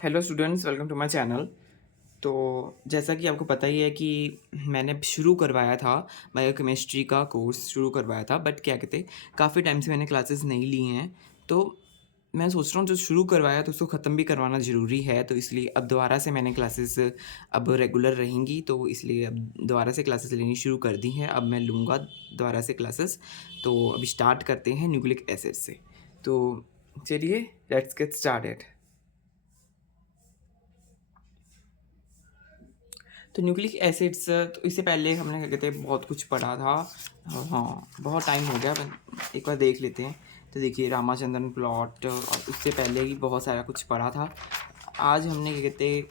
Hello students, welcome to my channel. तो जैसा कि आपको पता ही है कि मैंने शुरू करवाया था, बायोकेमिस्ट्री का कोर्स शुरू करवाया था, बट क्या कहते काफ़ी टाइम से मैंने क्लासेस नहीं ली हैं। तो मैं सोच रहा हूँ जो शुरू करवाया तो उसको ख़त्म भी करवाना ज़रूरी है, तो इसलिए अब दोबारा से मैंने क्लासेस अब रेगुलर रहेंगी, तो इसलिए अब दोबारा से क्लासेस लेनी शुरू कर दी हैं। अब मैं लूँगा दोबारा से क्लासेस। तो अभी स्टार्ट करते हैं न्यूक्लिक एसिड से। तो चलिए, लेट्स गेट स्टार्टेड। तो न्यूक्लिक एसिड्स, तो इससे पहले हमने क्या कहते हैं बहुत कुछ पढ़ा था। हाँ, बहुत टाइम हो गया, पर एक बार देख लेते हैं। तो देखिए, रामाचंद्रन प्लॉट और उससे पहले ही बहुत सारा कुछ पढ़ा था। आज हमने क्या कहते हैं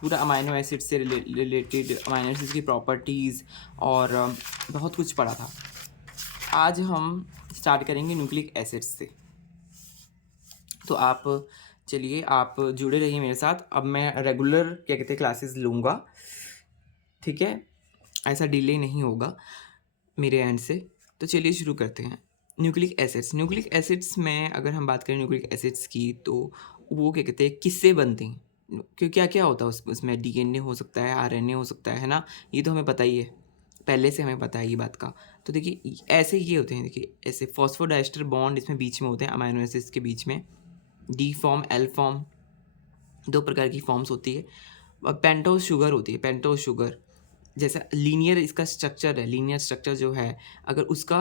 पूरा अमाइनो एसिड से रिलेटेड अमाइनो एसिड्स की प्रॉपर्टीज़ और बहुत कुछ पढ़ा था। आज हम स्टार्ट करेंगे न्यूक्लिक एसिड्स से। तो आप चलिए, आप जुड़े रहिए मेरे साथ। अब मैं रेगुलर क्या कहते हैं क्लासेस लूँगा, ठीक है? ऐसा डिले नहीं होगा मेरे एंड से। तो चलिए शुरू करते हैं। न्यूक्लिक एसिड्स में अगर हम बात करें न्यूक्लिक एसिड्स की, तो वो क्या कहते हैं, किससे बनते हैं? क्यों, क्या क्या होता है उसमें डीएनए हो सकता है, आरएनए हो सकता है ना? ये तो हमें पता ही है, पहले से हमें पता है ये बात का। तो देखिए, ऐसे ये होते हैं। देखिए, ऐसे फॉस्फोडाइस्टर बॉन्ड इसमें बीच में होते हैं, अमाइनो एसिड्स के बीच में। डी फॉर्म, एल फॉर्म, दो प्रकार की फॉर्म्स होती है। पेंटोज शुगर होती है, पेंटोज शुगर। जैसा लीनियर इसका स्ट्रक्चर है, लीनियर स्ट्रक्चर जो है, अगर उसका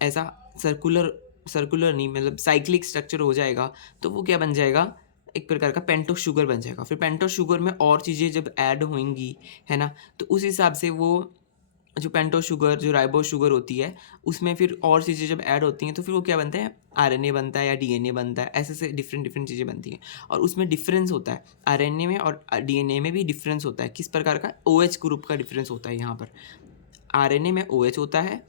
ऐसा सर्कुलर सर्कुलर नहीं, मतलब साइक्लिक स्ट्रक्चर हो जाएगा, तो वो क्या बन जाएगा, एक प्रकार का पेंटोज शुगर बन जाएगा। फिर पेंटोज शुगर में और चीज़ें जब ऐड होंगी, है ना, तो उस हिसाब से वो जो पेंटोज शुगर, जो राइबोज शुगर होती है, उसमें फिर और चीज़ें जब ऐड होती हैं, तो फिर वो क्या बनता है, आरएनए बनता है या डीएनए बनता है। ऐसे से डिफरेंट डिफरेंट चीज़ें बनती हैं और उसमें डिफरेंस होता है। आरएनए में और डीएनए में भी डिफरेंस होता है। किस प्रकार का? ओएच ग्रुप का डिफरेंस होता है यहाँ पर। आरएनए में ओएच होता है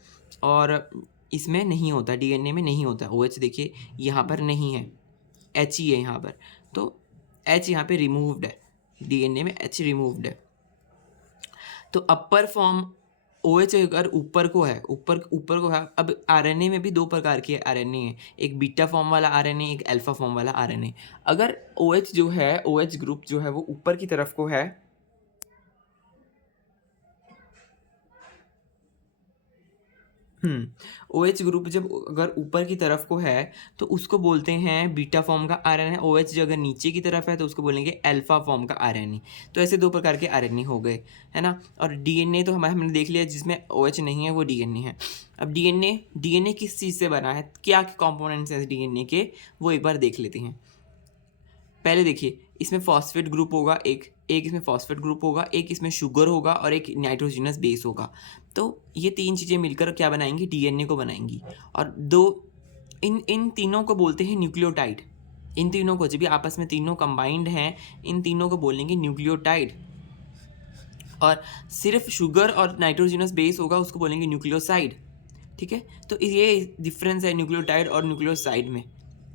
और इसमें नहीं होता, डीएनए में नहीं होता ओएच। देखिए, यहाँ पर नहीं है, एच ही है यहाँ पर। तो एच यहाँ पे रिमूव्ड है, डीएनए में एच रिमूव्ड है। तो अपर फॉर्म ओएच अगर ऊपर को है, ऊपर ऊपर को है। अब आरएनए में भी दो प्रकार के आरएनए हैं, एक बीटा फॉर्म वाला आरएनए, एक अल्फा फॉर्म वाला आरएनए। अगर ओएच जो है, ओएच ग्रुप जो है वो ऊपर की तरफ को है, ओएच ग्रुप जब अगर ऊपर की तरफ को है, तो उसको बोलते हैं बीटा फॉर्म का आरएनए। ओएच जो अगर नीचे की तरफ है, तो उसको बोलेंगे अल्फा फॉर्म का आरएनए। तो ऐसे दो प्रकार के आरएनए हो गए, है ना। और डीएनए तो हमने देख लिया, जिसमें ओएच नहीं है वो डीएनए है। अब डीएनए डीएनए किस चीज़ से बना है, क्या कंपोनेंट्स हैं डीएनए के, वो एक बार देख लेते हैं। पहले देखिए, इसमें फॉस्फेट ग्रुप होगा, एक एक इसमें फॉस्फेट ग्रुप होगा, एक इसमें शुगर होगा और एक नाइट्रोजनस बेस होगा। तो ये तीन चीज़ें मिलकर क्या बनाएंगी, डीएनए को बनाएंगी। और दो इन इन तीनों को बोलते हैं न्यूक्लियोटाइड। इन तीनों को जब भी आपस में तीनों कंबाइंड हैं, इन तीनों को बोलेंगे न्यूक्लियोटाइड। और सिर्फ शुगर और नाइट्रोजनस बेस होगा, उसको बोलेंगे न्यूक्लियोसाइड। ठीक है, तो ये डिफरेंस है न्यूक्लियोटाइड और न्यूक्लियोसाइड में।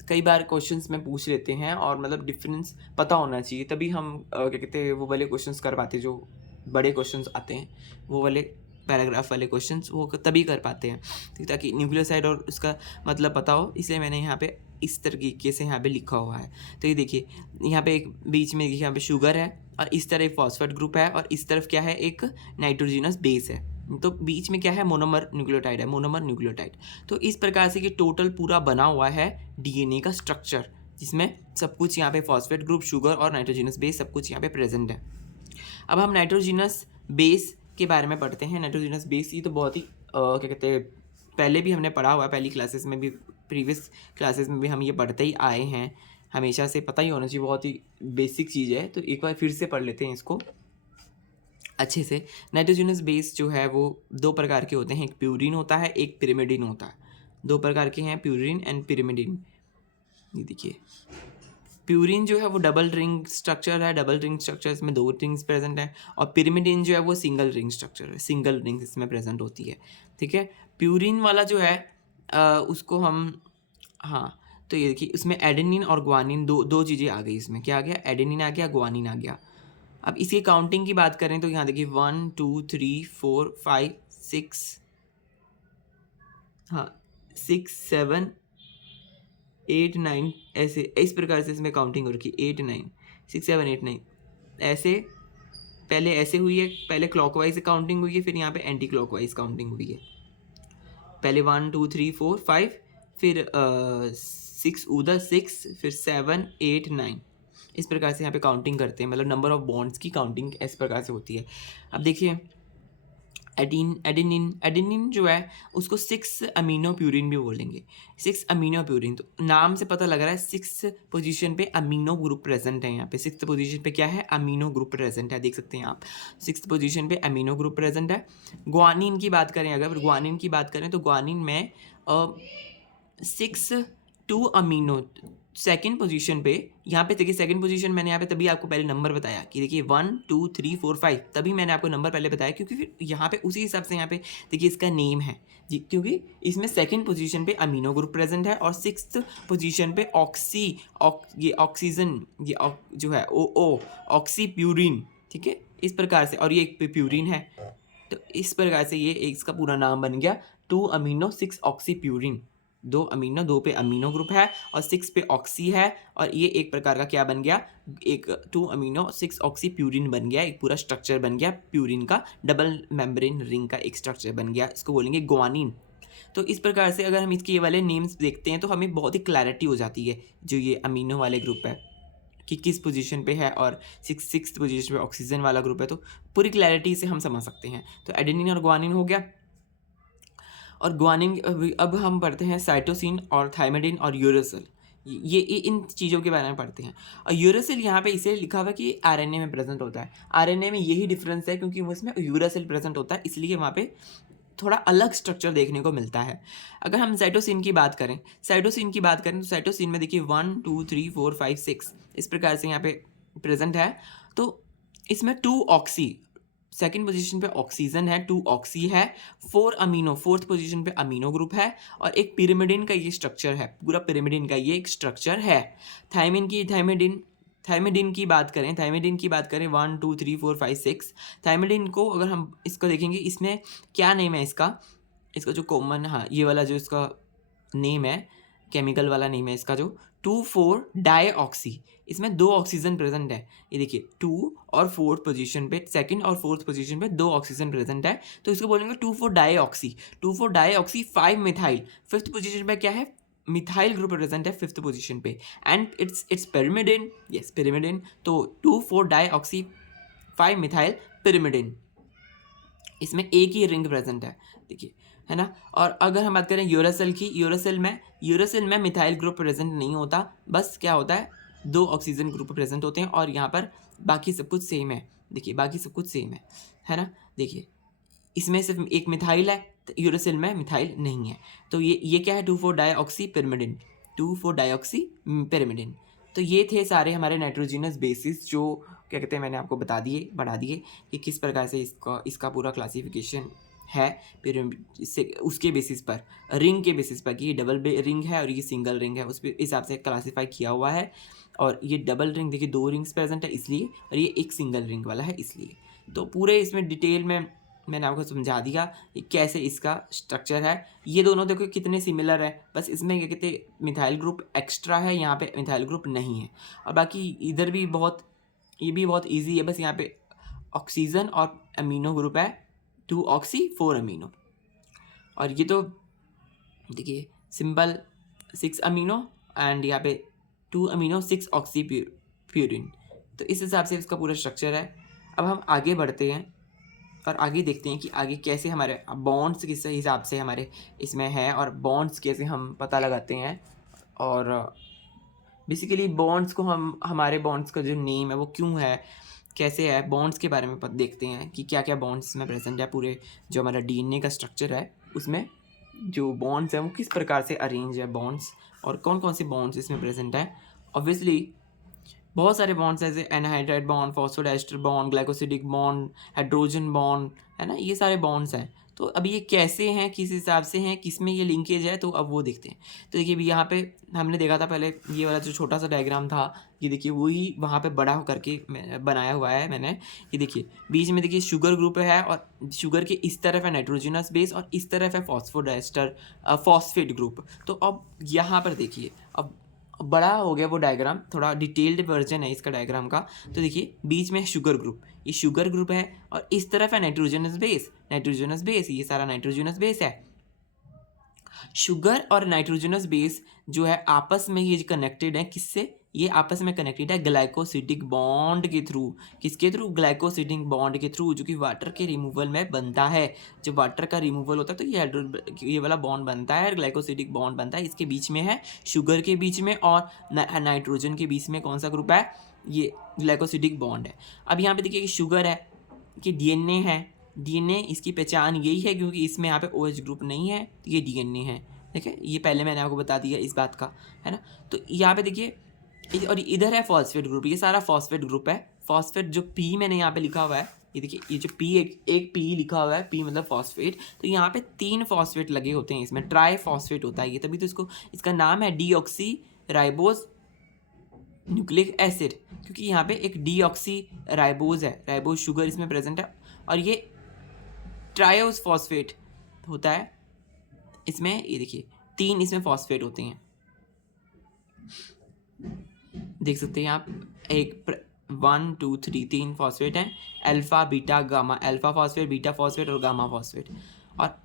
कई बार क्वेश्चंस में पूछ लेते हैं, और मतलब डिफरेंस पता होना चाहिए, तभी हम क्या कहते हैं वो वाले क्वेश्चंस कर पाते हैं, जो बड़े क्वेश्चंस आते हैं, वो वाले पैराग्राफ वाले क्वेश्चंस वो तभी कर पाते हैं, ठीक, ताकि न्यूक्लियोसाइड और उसका मतलब पता हो। इसलिए मैंने यहाँ पे इस तरीके से यहाँ पे लिखा हुआ है। तो ये देखिए, यहाँ पे एक बीच में यहाँ पे शुगर है, और इस तरह एक फॉस्फेट ग्रुप है, और इस तरफ क्या है, एक नाइट्रोजनस बेस है। तो बीच में क्या है, मोनोमर न्यूक्लियोटाइड है, मोनोमर न्यूक्लियोटाइड। तो इस प्रकार से कि टोटल पूरा बना हुआ है डीएनए का स्ट्रक्चर, जिसमें सब कुछ यहाँ पे फॉस्फेट ग्रुप, शुगर और नाइट्रोजनस बेस सब कुछ यहाँ पे प्रेजेंट है। अब हम नाइट्रोजनस बेस के बारे में पढ़ते हैं। नाइट्रोजनस बेस ये तो बहुत ही क्या कहते हैं, पहले भी हमने पढ़ा हुआ है, पहली क्लासेस में भी, प्रीवियस क्लासेस में भी हम ये पढ़ते ही आए हैं, हमेशा से पता ही होना चाहिए, बहुत ही बेसिक चीज़ है। तो एक बार फिर से पढ़ लेते हैं इसको अच्छे से। नाइट्रोजनस बेस जो है वो दो प्रकार के होते हैं, एक प्यूरिन होता है, एक पिरिमिडिन होता है। दो प्रकार के हैं, प्यूरिन एंड पिरिमिडिन। ये देखिए, प्यूरिन जो है वो डबल रिंग स्ट्रक्चर है, डबल रिंग स्ट्रक्चर, इसमें दो रिंग्स प्रेजेंट है। और पिरिमिडिन जो है वो सिंगल रिंग स्ट्रक्चर है, सिंगल रिंग इसमें प्रेजेंट होती है। ठीक है, प्यूरिन वाला जो है उसको हम, हाँ, तो ये देखिए, उसमें एडेनिन और ग्वानिन दो दो चीज़ें आ गई। इसमें क्या आ गया, एडेनिन आ गया, ग्वानिन आ गया। अब इसकी काउंटिंग की बात करें तो यहाँ देखिए 1 2 3 4 5 6, हाँ, 6 7 8 9, ऐसे इस प्रकार से इसमें काउंटिंग हो रखी है, 8 9 6 7 8 9 ऐसे पहले ऐसे हुई है, पहले क्लॉकवाइज काउंटिंग हुई है, फिर यहाँ पे एंटी क्लॉकवाइज काउंटिंग हुई है। पहले 1 2 3 4 5, फिर 6 उधर 6, फिर 7 8 9, इस प्रकार से यहाँ पे काउंटिंग करते हैं, मतलब नंबर ऑफ बॉन्ड्स की काउंटिंग इस प्रकार से होती है। अब देखिए एडेनिन जो है उसको 6 अमीनो प्यूरिन भी बोलेंगे। 6 अमीनो प्यूरिन, तो नाम से पता लग रहा है 6 पोजीशन पे अमीनो ग्रुप प्रेजेंट है। यहाँ पे 6th पोजीशन पे क्या है, अमीनो ग्रुप प्रेजेंट है, देख सकते हैं आप 6th पोजीशन पे अमीनो ग्रुप प्रेजेंट है। ग्वानिन की बात करें, अगर ग्वानिन की बात करें तो ग्वानिन में 6 2 अमीनो सेकेंड पोजीशन पे, यहाँ पे देखिए सेकंड पोजीशन मैंने यहाँ पे तभी आपको पहले नंबर बताया कि देखिए 1 2 3 4 5, तभी मैंने आपको नंबर पहले बताया क्योंकि फिर यहाँ पे उसी हिसाब से यहाँ पे देखिए इसका नेम है जी, क्योंकि इसमें सेकंड पोजीशन पे अमीनो ग्रुप प्रेजेंट है और 6th पोजीशन पे ये ऑक्सीजन जो है ओ ऑक्सी प्यूरिन, ठीक है, इस प्रकार से, और ये एक प्यूरिन है, तो इस प्रकार से ये इसका पूरा नाम बन गया 2 अमीनो 6 ऑक्सी प्यूरिन। 2 पे अमीनो ग्रुप है और 6 पे ऑक्सी है, और ये एक प्रकार का क्या बन गया, एक 2 अमीनो 6 ऑक्सी प्यूरिन बन गया, एक पूरा स्ट्रक्चर बन गया प्यूरिन का, डबल मेम्ब्रेन रिंग का एक स्ट्रक्चर बन गया, इसको बोलेंगे ग्वानिन। तो इस प्रकार से अगर हम इसके ये वाले नेम्स देखते हैं तो हमें बहुत ही क्लैरिटी हो जाती है जो ये अमीनो वाले ग्रुप है कि किस पोजीशन पे है, और 6th पोजीशन पे ऑक्सीजन वाला ग्रुप है, तो पूरी क्लैरिटी से हम समझ सकते हैं। तो एडेनिन और ग्वानिन हो गया। और ग्वानिन, अब हम पढ़ते हैं साइटोसिन और थायमिडिन और यूरेसिल, ये इन चीज़ों के बारे में पढ़ते हैं। और यूरेसिल यहाँ पे इसे लिखा हुआ है कि आरएनए में प्रेजेंट होता है। आरएनए में यही डिफरेंस है क्योंकि उसमें यूरेसिल प्रेजेंट होता है, इसलिए वहाँ पे थोड़ा अलग स्ट्रक्चर देखने को मिलता है। अगर हम साइटोसिन की बात करें तो साइटोसिन में देखिए 1 2 3 4 5 6 इस प्रकार से यहाँ पे प्रेजेंट है। तो इसमें 2 ऑक्सी, सेकंड पोजीशन पे ऑक्सीजन है, 2 ऑक्सी है, 4 अमीनो, 4th पोजीशन पे अमीनो ग्रुप है, और एक पिरामिडिन का ये स्ट्रक्चर है, पूरा पिरामिडिन का ये एक स्ट्रक्चर है। थायमिडिन की बात करें 1 2 3 4 5 6, थायमिडिन को अगर हम इसको देखेंगे, इसमें क्या नेम है इसका जो कॉमन, हाँ ये वाला जो इसका नेम है, केमिकल वाला नेम है इसका जो 2,4 डाईऑक्सी, इसमें 2 ऑक्सीजन प्रेजेंट है। ये देखिए 2 और 4th पोजीशन पे, सेकंड और 4th पोजीशन पे 2 ऑक्सीजन प्रेजेंट है, तो इसको बोलेंगे 2,4 deoxy. 2,4 deoxy 5 methyl, 5th position पे क्या है, मिथाइल ग्रुप प्रेजेंट है 5th पोजीशन पे, and it's pyrimidine, yes pyrimidine, तो 2,4 डाईऑक्सी 5 मिथाइल पिरामिडिन, इसमें एक ही रिंग प्रेजेंट है, देखिए, है ना। और अगर हम बात करें यूरेसिल की, यूरेसिल में मिथाइल ग्रुप प्रेजेंट नहीं होता, बस क्या होता है 2 ऑक्सीजन ग्रुप प्रेजेंट होते हैं, और यहाँ पर बाकी सब कुछ सेम है, देखिए बाकी सब कुछ सेम है ना। देखिए इसमें सिर्फ एक मिथाइल है, तो यूरेसिल में मिथाइल नहीं है, तो ये क्या है 2,4 डाईऑक्सी पिरामिडिन, 2,4 डाईऑक्सी पिरामिडिन। तो ये थे सारे हमारे नाइट्रोजिनस बेसिस जो क्या कहते हैं मैंने आपको बढ़ा दिए कि किस प्रकार से इसका पूरा क्लासिफिकेशन है, फिर इससे उसके बेसिस पर, रिंग के बेसिस पर कि ये डबल रिंग है और ये सिंगल रिंग है, उस हिसाब से क्लासीफाई किया हुआ है। और ये डबल रिंग देखिए 2 रिंग्स प्रेजेंट है इसलिए, और ये एक सिंगल रिंग वाला है इसलिए। तो पूरे इसमें डिटेल में मैंने आपको समझा दिया कि कैसे इसका स्ट्रक्चर है। ये दोनों देखो कितने सिमिलर है, बस इसमें क्या कहते हैं मिथाइल ग्रुप एक्स्ट्रा है, यहाँ पे मिथाइल ग्रुप नहीं है, और बाकी इधर भी ये भी बहुत इजी है, बस यहाँ पे ऑक्सीजन और अमीनो ग्रुप है 2 ऑक्सी 4 अमीनो, और ये तो देखिए सिंपल 6 अमीनो एंड यहाँ पे 2 अमीनो 6 ऑक्सी प्यूरिन। तो इस हिसाब से इसका पूरा स्ट्रक्चर है। अब हम आगे बढ़ते हैं और आगे देखते हैं कि आगे कैसे हमारे बॉन्ड्स किस हिसाब से हमारे इसमें है, और बॉन्ड्स कैसे हम पता लगाते हैं, और बेसिकली बॉन्ड्स को हमारे बॉन्ड्स का जो नेम है वो क्यों है, कैसे है, बॉन्ड्स के बारे में देखते हैं कि क्या क्या बॉन्ड्स में प्रेजेंट है। पूरे जो हमारा डीएनए का स्ट्रक्चर है उसमें जो बॉन्ड्स हैं वो किस प्रकार से अरेंज है बॉन्ड्स, और कौन कौन से बॉन्ड्स इसमें प्रेजेंट है। ऑब्वियसली बहुत सारे बॉन्ड्स जैसे anhydride bond, phosphodiester bond, glycosidic bond, hydrogen bond, है ना, ये सारे बॉन्ड्स हैं। तो अब ये कैसे हैं, किस हिसाब से हैं, किस में ये लिंकेज है, तो अब वो देखते हैं। तो देखिए अभी यहाँ पे हमने देखा था पहले ये वाला जो छोटा सा डायग्राम था, ये देखिए वही वहाँ पे बड़ा होकर के बनाया हुआ है मैंने। ये देखिए बीच में देखिए शुगर ग्रुप है, और शुगर के इस तरफ है नाइट्रोजनस बेस, और इस तरफ है फॉस्फोडाइस्टर फॉस्फेट ग्रुप। तो अब यहाँ पर देखिए, अब बड़ा हो गया वो डायग्राम, थोड़ा डिटेल्ड वर्जन है इसका डायग्राम का। तो देखिए बीच में है शुगर ग्रुप, ये शुगर ग्रुप है, और इस तरफ है नाइट्रोजनस बेस, नाइट्रोजनस बेस, ये सारा नाइट्रोजनस बेस है। शुगर और नाइट्रोजनस बेस जो है आपस में ये कनेक्टेड है, किससे? ये आपस में कनेक्टेड है ग्लाइकोसिडिक बॉन्ड के थ्रू। किसके थ्रू? ग्लाइकोसिडिक बॉन्ड के थ्रू, जो कि वाटर के रिमूवल में बनता है। जब वाटर का रिमूवल होता है तो ये वाला बॉन्ड बनता है, ग्लाइकोसिडिक बॉन्ड बनता है। इसके बीच में है शुगर के बीच में, और नाइट्रोजन के बीच में कौन सा ग्रुप है? ये ग्लाइकोसिडिक बॉन्ड है। अब यहाँ पे देखिए कि शुगर है कि डीएनए है, डीएनए इसकी पहचान यही है क्योंकि इसमें यहाँ पे OH ग्रुप नहीं है, तो ये डीएनए है। ठीक है, ये पहले मैंने आपको बता दिया इस बात का, है ना। तो यहाँ पे देखिए, और इधर है फॉस्फेट ग्रुप, ये सारा फॉस्फेट ग्रुप है। फॉस्फेट जो पी मैंने यहाँ पे लिखा हुआ है, ये देखिए, ये जो पी एक पी लिखा हुआ है, पी मतलब फॉस्फेट, तो यहाँ पे 3 फॉस्फेट लगे होते हैं इसमें, ट्राई फॉस्फेट होता है ये, तभी तो इसका नाम है डीऑक्सी राइबोज न्यूक्लिक एसिड, क्योंकि यहाँ पे एक डीऑक्सी राइबोज है, राइबोज शुगर इसमें प्रेजेंट है, और ये ट्रायोस फॉस्फेट होता है इसमें। ये देखिए 3 इसमें फॉस्फेट होते हैं, देख सकते हैं आप, 1 2 3 3 फॉस्फेट हैं, alpha beta gamma, alpha phosphate, beta phosphate और गामा फॉस्फेट। और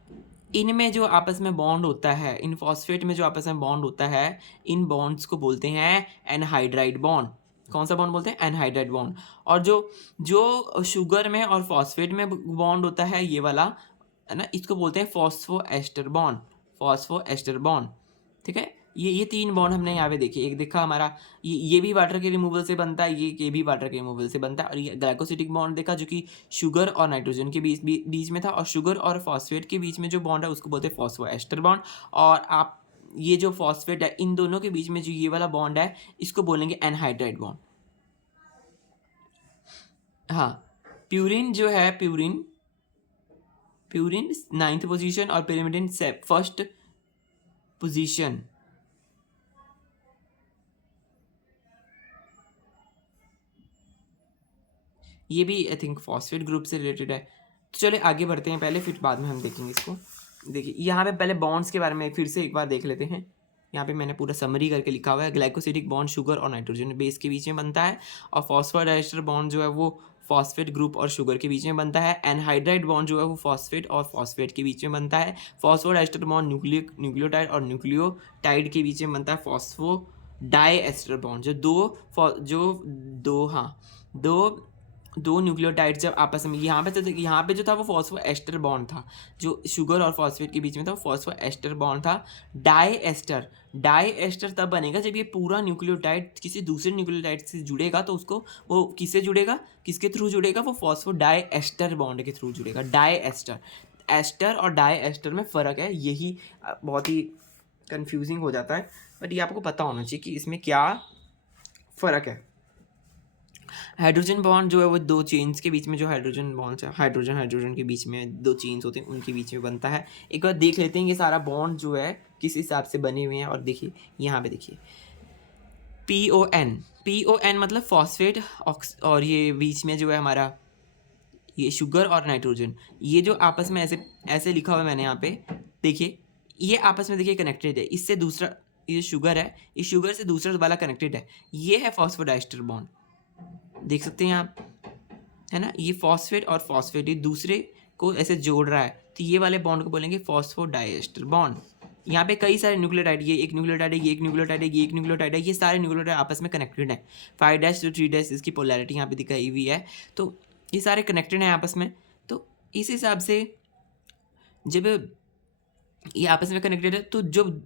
इनमें जो आपस में बॉन्ड होता है, इन फॉस्फेट में जो आपस में बॉन्ड होता है, इन बॉन्ड्स को बोलते हैं एनहाइड्राइड बॉन्ड। कौन सा बॉन्ड बोलते हैं? Anhydride bond. और जो शुगर में और फॉस्फेट में बॉन्ड होता है, ये वाला है ना, इसको बोलते हैं फॉस्फोएस्टर बॉन्ड, फॉस्फोएस्टर बॉन्ड। ठीक है, ये 3 बॉन्ड हमने यहाँ पे देखे। एक देखा हमारा ये भी वाटर के रिमूवल से बनता है, ये भी वाटर के रिमूवल से बनता है। और ये ग्लाइकोसिडिक बॉन्ड देखा, जो कि शुगर और नाइट्रोजन के बीच में था, और शुगर और फॉस्फेट के बीच में जो बॉन्ड है उसको बोलते हैं फॉस्फोएस्टर बॉन्ड। और आप ये जो फॉस्फेट है, इन दोनों के बीच में जो ये वाला बॉन्ड है, इसको बोलेंगे एनहाइड्राइड बॉन्ड। हाँ, प्यूरिन जो है, प्यूरिन 9th पोजीशन और pyrimidine 1st पोजीशन। ये भी आई थिंक फॉस्फेट ग्रुप से रिलेटेड है। तो चलिए आगे बढ़ते हैं पहले, फिर बाद में हम देखेंगे इसको। देखिए यहाँ पे पहले बॉन्ड्स के बारे में फिर से एक बार देख लेते हैं। यहाँ पे मैंने पूरा समरी करके लिखा हुआ है। ग्लाइकोसिडिक बॉन्ड शुगर और नाइट्रोजन बेस के बीच में बनता है, और फॉस्फोडाइस्टर बॉन्ड जो है वो फॉस्फेट ग्रुप और शुगर के बीच में बनता है। एनहाइड्राइड बॉन्ड जो है वो फॉस्फेट और फॉस्फेट के बीच में बनता है। फॉस्फोडाइस्टर बॉन्ड न्यूक्लियोटाइड और न्यूक्लियोटाइड के बीच में बनता है। फॉस्फोडाइएस्टर बॉन्ड दो न्यूक्लियोटाइड जब आपस में, यहाँ पे जो था वो फॉस्फोएस्टर बॉन्ड था, जो शुगर और फॉस्फेट के बीच में था, वो फॉस्फोएस्टर बॉन्ड था। डाइएस्टर तब बनेगा जब ये पूरा न्यूक्लियोटाइड किसी दूसरे न्यूक्लियोटाइड से जुड़ेगा, तो उसको वो किससे जुड़ेगा, किसके थ्रू जुड़ेगा? वो फॉस्फोडाइएस्टर बॉन्ड के थ्रू जुड़ेगा। डाइएस्टर, एस्टर और डाइएस्टर में फ़र्क है, यही बहुत ही कंफ्यूजिंग हो जाता है, बट ये आपको पता होना चाहिए कि इसमें क्या फ़र्क है। हाइड्रोजन बॉन्ड जो है वो 2 चेन्स के बीच में, जो हाइड्रोजन बॉन्ड्स है, हाइड्रोजन के बीच में 2 चेन्स होते हैं, उनके बीच में बनता है। एक बार देख लेते हैं ये सारा बॉन्ड जो है किस हिसाब से बने हुए हैं। और देखिए यहाँ पे देखिए PON मतलब फॉस्फेट, और ये बीच में जो है हमारा ये शुगर और नाइट्रोजन, ये जो आपस में ऐसे लिखा हुआ है मैंने यहाँ पे, देखिए ये आपस में देखिए कनेक्टेड है। इससे दूसरा, ये शुगर है, इस शुगर से दूसरा वाला कनेक्टेड है, ये है फॉस्फोडाइस्टर बॉन्ड, देख सकते हैं आप, है ना। ये फॉस्फेट और फॉस्फेट, ये दूसरे को ऐसे जोड़ रहा है, तो ये वाले बॉन्ड को बोलेंगे फॉस्फोडाइएस्टर बॉन्ड। यहाँ पे कई सारे न्यूक्लियोटाइड, ये एक न्यूक्लियोटाइड है, ये एक न्यूक्लियोटाइड है, ये एक न्यूक्लियोटाइड है, ये सारे न्यूक्लियोटाइड आपस में कनेक्टेड है। 5' to 3' इसकी पोलैरिटी यहाँ पे दिखाई हुई है, तो ये सारे कनेक्टेड हैं आपस में। तो इस हिसाब से जब ये आपस में कनेक्टेड है, तो जब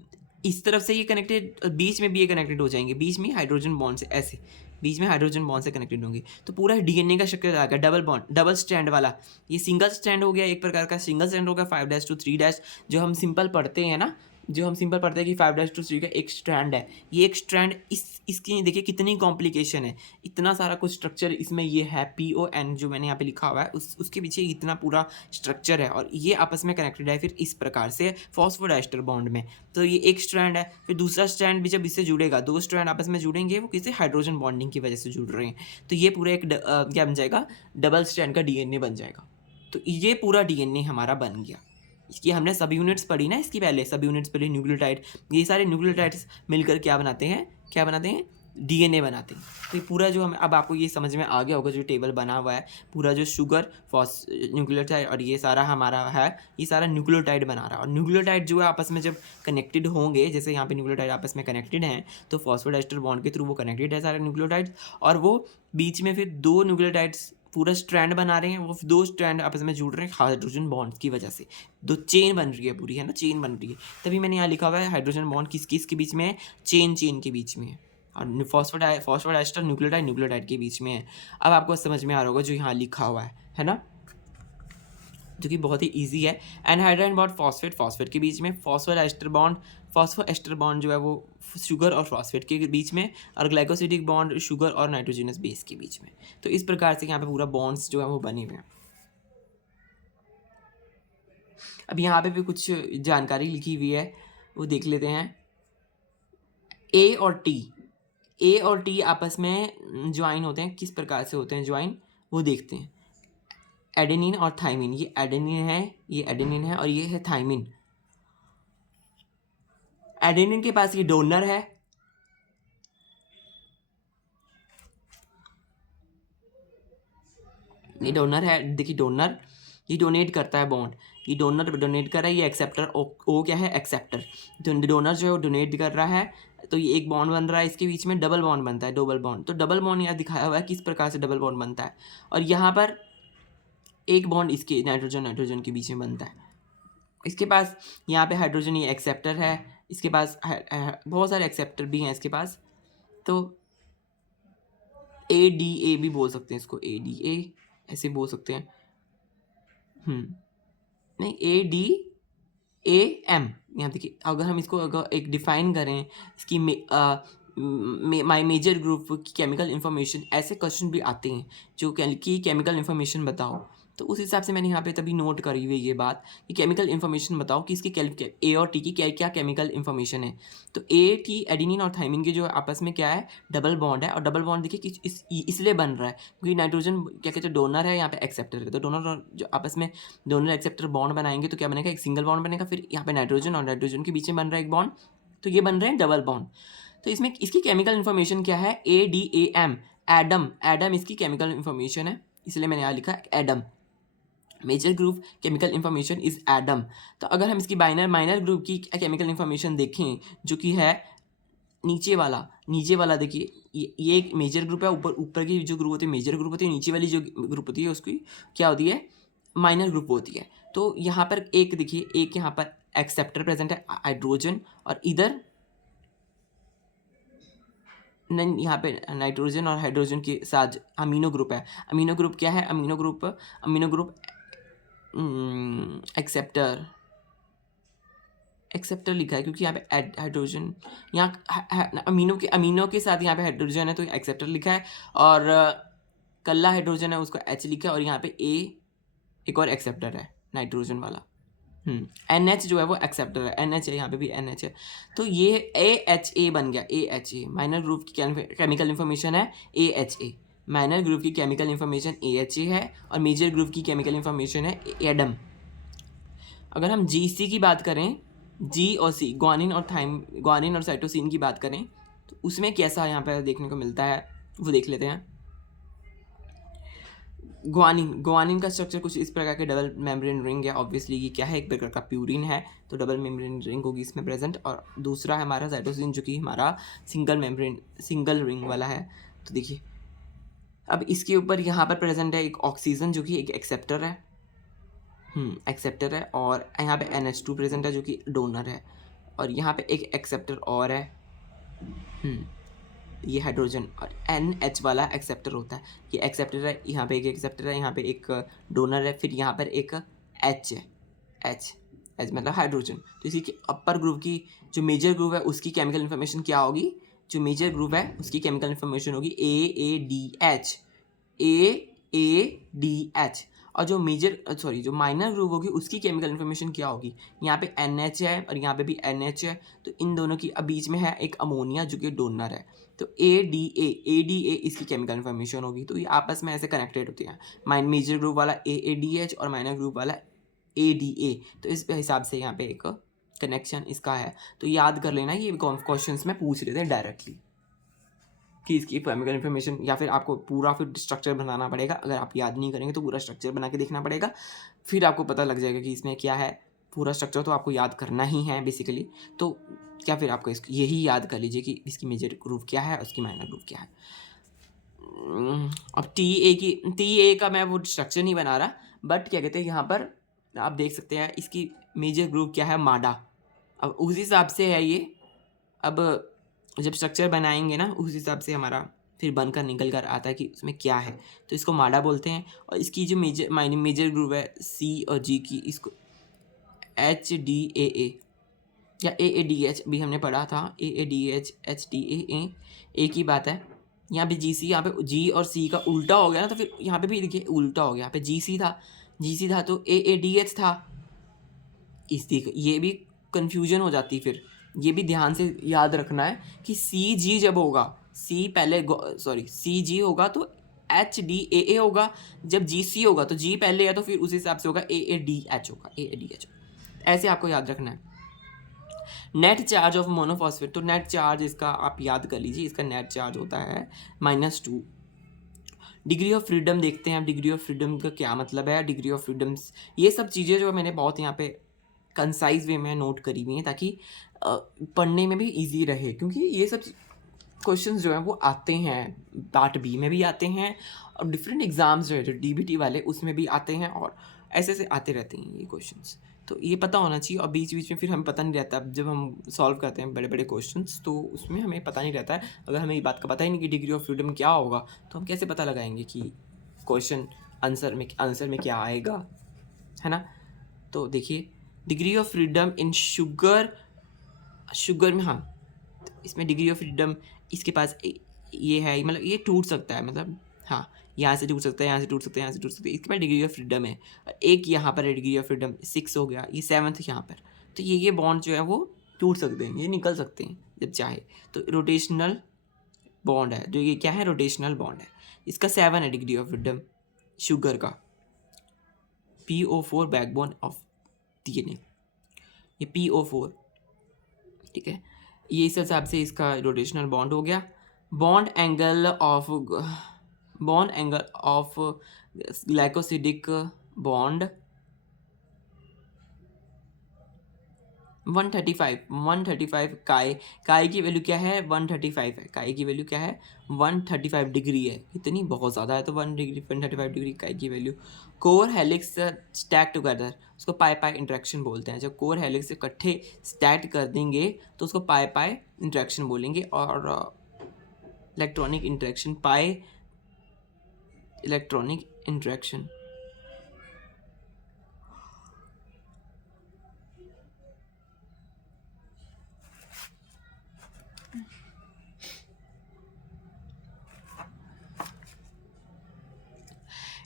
इस तरफ से ये कनेक्टेड, बीच में भी ये कनेक्टेड हो जाएंगे, बीच में हाइड्रोजन बॉन्ड से ऐसे, बीच में हाइड्रोजन बॉन्ड से कनेक्टेड होंगे, तो पूरा डीएनए का स्ट्रक्चर आ गया डबल बॉन्ड, डबल स्ट्रैंड वाला। ये सिंगल स्ट्रैंड हो गया, एक प्रकार का सिंगल स्ट्रैंड हो गया 5' to 3', जो हम सिंपल पढ़ते हैं ना, जो हम सिंपल पढ़ते हैं कि 5' to 3 का एक स्ट्रैंड है। ये एक स्ट्रैंड, इसकी देखिए कितनी कॉम्प्लिकेशन है, इतना सारा कुछ स्ट्रक्चर इसमें ये है। PON जो मैंने यहाँ पे लिखा हुआ है, उसके पीछे इतना पूरा स्ट्रक्चर है, और ये आपस में कनेक्टेड है फिर इस प्रकार से फॉस्फोडाइस्टर बॉन्ड में। तो ये एक स्ट्रैंड है, फिर दूसरा स्ट्रैंड भी जब इससे जुड़ेगा, 2 स्ट्रैंड आपस में जुड़ेंगे, वो किसी हाइड्रोजन बॉन्डिंग की वजह से जुड़ रहे हैं, तो ये पूरा एक क्या बन जाएगा, डबल स्ट्रैंड का DNA बन जाएगा। तो ये पूरा DNA हमारा बन गया। इसकी हमने सब यूनिट्स पढ़ी ना, इसकी पहले सब यूनिट्स पढ़ी, न्यूक्लियोटाइड, ये सारे न्यूक्लियोटाइड्स मिलकर क्या बनाते हैं, क्या बनाते हैं, डीएनए बनाते हैं। तो ये पूरा जो हम, अब आपको ये समझ में आ गया होगा जो टेबल बना हुआ है पूरा, जो शुगर न्यूक्लियोटाइड और ये सारा हमारा है, ये सारा न्यूक्लियोटाइड बना रहा है। और न्यूक्लियोटाइड जो है आपस में जब कनेक्टेड होंगे, जैसे यहाँ पे न्यूक्लियोटाइड आपस में कनेक्टेड हैं, तो फॉस्फोडाइस्टर बॉन्ड के थ्रू वो कनेक्टेड है सारे न्यूक्लियोटाइड्स, और वो बीच में फिर दो न्यूक्लियोटाइड्स पूरा स्ट्रैंड बना रहे हैं, वो दो स्ट्रैंड आपस में जुड़ रहे हैं हाइड्रोजन बॉन्ड्स की वजह से, दो चेन बन रही है पूरी, है ना, चेन बन रही है। तभी मैंने यहाँ लिखा हुआ है हाइड्रोजन बॉन्ड किस किस के बीच में है, चेन के बीच में है, और फॉस्फोडाइस्टर न्यूक्लियोटाइड के बीच में है। अब आपको समझ में आ रहा होगा जो यहाँ लिखा हुआ है ना, जो कि बहुत ही इजी है। एनहाइड्राइड बॉन्ड फॉस्फेट के बीच में, फॉस्फोएस्टर बॉन्ड जो है वो शुगर और फॉस्फेट के बीच में, और ग्लाइकोसिडिक बॉन्ड शुगर और नाइट्रोजनस बेस के बीच में। तो इस प्रकार से यहाँ पे पूरा बॉन्ड्स जो है वो बने हुए हैं। अब यहाँ पे भी कुछ जानकारी लिखी हुई है, वो देख लेते हैं। ए और टी आपस में ज्वाइन होते हैं, किस प्रकार से होते हैं ज्वाइन, वो देखते हैं। एडेनिन और थाइमिन, ये एडेनिन है और ये है थाइमिन। एडेनिन के पास ये डोनर है, ये डोनर है, देखिए डोनर, ये डोनेट करता है बॉन्ड, ये डोनर डोनेट कर रहा है, ये एक्सेप्टर, ओ क्या है, एक्सेप्टर। तो डोनर जो है वो डोनेट कर रहा है, तो ये एक बॉन्ड बन रहा है, इसके बीच में डबल बॉन्ड बनता है, डबल बॉन्ड। तो डबल बॉन्ड यहाँ दिखाया हुआ है किस प्रकार से डबल बॉन्ड बनता है, और यहाँ पर एक बॉन्ड इसके नाइट्रोजन के बीच में बनता है। इसके पास यहाँ पे हाइड्रोजन, ये एक्सेप्टर है, इसके पास बहुत सारे एक्सेप्टर भी हैं इसके पास। तो ADA भी बोल सकते हैं इसको, ADA ऐसे बोल सकते हैं, नहीं ADAM। यहाँ देखिए, अगर हम इसको अगर एक डिफाइन करें इसकी माई मेजर ग्रुप की केमिकल इन्फॉर्मेशन, ऐसे क्वेश्चन भी आते हैं जो कि केमिकल इन्फॉर्मेशन बताओ। तो उस हिसाब से मैंने यहाँ पे तभी नोट करी हुई ये बात कि केमिकल इन्फॉर्मेशन बताओ कि इसकी ए और टी की क्या क्या केमिकल इन्फॉर्मेशन है। तो टी एडिनिन और थाइमिन के जो आपस में क्या है, डबल बॉन्ड है। और डबल बॉन्ड देखिए इसलिए बन रहा है क्योंकि नाइट्रोजन क्या कहते हैं डोनर है, यहाँ पे एक्सेप्टर है। तो डोनर और जो आपस में डोनर एक्सेप्टर बॉन्ड बनाएंगे तो क्या बनेगा, एक सिंगल बॉन्ड बनेगा। फिर यहाँ पे नाइट्रोजन और नाइट्रोजन के बीच में बन रहा है एक बॉन्ड, तो ये बन रहे हैं डबल बॉन्ड। तो इसमें इसकी केमिकल इन्फॉर्मेशन क्या है, ADAM, एडम इसकी केमिकल इन्फॉर्मेशन है, इसलिए मैंने यहाँ लिखा ADAM. Major group chemical information is ADAM. तो अगर हम इसकी माइनर ग्रुप की केमिकल इन्फॉर्मेशन देखें जो कि है नीचे वाला देखिए, ये एक मेजर ग्रुप है, ऊपर की जो ग्रुप होती है मेजर ग्रुप होती है, नीचे वाली जो ग्रुप होती है उसकी क्या होती है, माइनर ग्रुप होती है। तो यहाँ पर एक देखिए, एक यहाँ पर एक्सेप्टर प्रेजेंट है हाइड्रोजन, और इधर यहाँ पे नाइट्रोजन और हाइड्रोजन के साथ अमीनो ग्रुप है। अमीनो ग्रुप क्या है, अमीनो ग्रुप एक्सेप्टर लिखा है क्योंकि यहाँ पे हाइड्रोजन, यहाँ अमीनो के साथ यहाँ पे हाइड्रोजन है तो एक्सेप्टर लिखा है, और कल्ला हाइड्रोजन है उसको H लिखा है, और यहाँ पे एक और एक्सेप्टर है नाइट्रोजन वाला। NH जो है वो एक्सेप्टर है, NH है, यहाँ पे भी NH है। तो ये AHA बन गया, AHA माइनर ग्रुप की केमिकल इन्फॉर्मेशन है AHA। माइनर ग्रुप की केमिकल इन्फॉर्मेशन AHA है, और मेजर ग्रुप की केमिकल इन्फॉर्मेशन है एडम। अगर हम GC की बात करें, G और C, ग्वानिन और साइटोसिन की बात करें, तो उसमें कैसा यहाँ पर देखने को मिलता है वो देख लेते हैं। ग्वानिन का स्ट्रक्चर कुछ इस प्रकार के डबल मेम्ब्रेन रिंग है। ऑब्वियसली ये क्या है, एक प्रकार का प्यूरिन है, तो डबल मेम्ब्रेन रिंग होगी इसमें प्रेजेंट। और दूसरा है हमारा साइटोसिन जो कि हमारा सिंगल रिंग वाला है। तो देखिए अब इसके ऊपर यहाँ पर प्रेजेंट है एक ऑक्सीजन जो कि एक एक्सेप्टर है, और यहाँ पे NH2 प्रेजेंट है जो कि डोनर है, और यहाँ पे एक एक्सेप्टर और है, ये हाइड्रोजन, और NH वाला एक्सेप्टर होता है। ये एक्सेप्टर है, यहाँ पे एक एक्सेप्टर है, यहाँ पे एक डोनर है, फिर यहाँ पर एक H है, H मतलब हाइड्रोजन। तो इसी के अपर ग्रुप की जो मेजर ग्रुप है उसकी केमिकल इन्फॉर्मेशन क्या होगी, जो मेजर ग्रुप है उसकी केमिकल इन्फॉर्मेशन होगी AADH। और जो माइनर ग्रुप होगी उसकी केमिकल इन्फॉर्मेशन क्या होगी, यहाँ पे NH है और यहाँ पे भी NH है, तो इन दोनों की अब बीच में है एक अमोनिया जो कि डोनर है। तो ADA इसकी केमिकल इन्फॉर्मेशन होगी। तो ये आपस में ऐसे कनेक्टेड होते हैं, मेजर ग्रुप वाला AADH और माइनर ग्रुप वाला ADA। तो इस हिसाब से यहाँ पे एक कनेक्शन इसका है। तो याद कर लेना, ये क्वेश्चंस में पूछ लेते हैं डायरेक्टली। कि इसकी केमिकल इन्फॉर्मेशन, या फिर आपको पूरा फिर स्ट्रक्चर बनाना पड़ेगा। अगर आप याद नहीं करेंगे तो पूरा स्ट्रक्चर बना के देखना पड़ेगा, फिर आपको पता लग जाएगा कि इसमें क्या है। पूरा स्ट्रक्चर तो आपको याद करना ही है बेसिकली। तो क्या फिर आपको यही याद कर लीजिए कि इसकी मेजर ग्रुप क्या है, उसकी माइनर ग्रुप क्या है। अब टी ए का मैं वो स्ट्रक्चर नहीं बना रहा, बट क्या कहते हैं यहाँ पर आप देख सकते हैं इसकी मेजर ग्रुप क्या है, माडा। अब उस हिसाब से है ये। अब जब स्ट्रक्चर बनाएंगे ना, उस हिसाब से हमारा फिर बनकर निकल कर आता है कि उसमें क्या है। तो इसको माडा बोलते हैं। और इसकी जो मेजर ग्रुप है सी और जी की, इसको एच डी ए या ए डी एच भी हमने पढ़ा था, A D H D A की बात है। यहाँ पे जी सी, यहाँ पे जी और सी का उल्टा हो गया ना, तो फिर यहाँ पे भी देखिए उल्टा हो गया। यहाँ पे जी सी था तो ए डी एच था। ये भी कन्फ्यूजन हो जाती। फिर ये भी ध्यान से याद रखना है कि सी जी जब होगा, सी जी होगा तो एच डी ए होगा। जब जी सी होगा तो जी पहले है, तो फिर उस हिसाब से होगा ए डी एच होगा, ए डी एच। ऐसे आपको याद रखना है। नेट चार्ज ऑफ मोनोफॉस्फेट, तो नेट चार्ज इसका आप याद कर लीजिए, इसका नेट चार्ज होता है -2। डिग्री ऑफ फ्रीडम देखते हैं। अब डिग्री ऑफ फ्रीडम का क्या मतलब है, डिग्री ऑफ फ्रीडम्स, ये सब चीज़ें जो मैंने बहुत यहाँ पे कंसाइज वे में नोट करी हुई हैं, ताकि पढ़ने में भी इजी रहे। क्योंकि ये सब क्वेश्चंस जो हैं वो आते हैं, पार्ट बी में भी आते हैं, और डिफरेंट एग्जाम्स जो है जो डीबीटी वाले उसमें भी आते हैं, और ऐसे ऐसे आते रहते हैं ये क्वेश्चंस। तो ये पता होना चाहिए। और बीच बीच में फिर हमें पता नहीं रहता, जब हम सॉल्व करते हैं बड़े बड़े क्वेश्चंस, तो उसमें हमें पता नहीं रहता है। अगर हमें ये बात का पता ही नहीं कि डिग्री ऑफ फ्रीडम क्या होगा, तो हम कैसे पता लगाएंगे कि क्वेश्चन आंसर में क्या आएगा, है ना। तो देखिए degree of freedom in sugar में, हाँ, इसमें डिग्री ऑफ फ्रीडम इसके पास ये है, मतलब ये टूट सकता है, मतलब हाँ, यहाँ से टूट सकता है, यहाँ से टूट सकता है, यहाँ से टूट सकता है, इसके पास डिग्री ऑफ फ्रीडम है। एक यहाँ पर है डिग्री ऑफ फ्रीडम 6 हो गया, ये 7th यहाँ पर। तो ये बॉन्ड जो है वो टूट सकते हैं, ये निकल सकते हैं जब चाहे। तो रोटेशनल बॉन्ड है, जो ये क्या है, रोटेशनल बॉन्ड है। इसका 7 है डिग्री ऑफ फ्रीडम शुगर का। PO4 बैकबोन ऑफ DNA, ये PO4, ठीक है। ये इस हिसाब से इसका रोटेशनल बॉन्ड हो गया। Bond angle of glycosidic bond 135 काई की वैल्यू क्या है, 135 है। काई की वैल्यू क्या है, 135 डिग्री है। इतनी बहुत ज़्यादा है, तो 135 डिग्री काई की value. Core helix stack together, उसको पाई इंट्रैक्शन बोलते हैं। जब कोर हेलिक्स इकट्ठे स्टैक कर देंगे तो उसको पाई इंट्रैक्शन बोलेंगे। और electronic interaction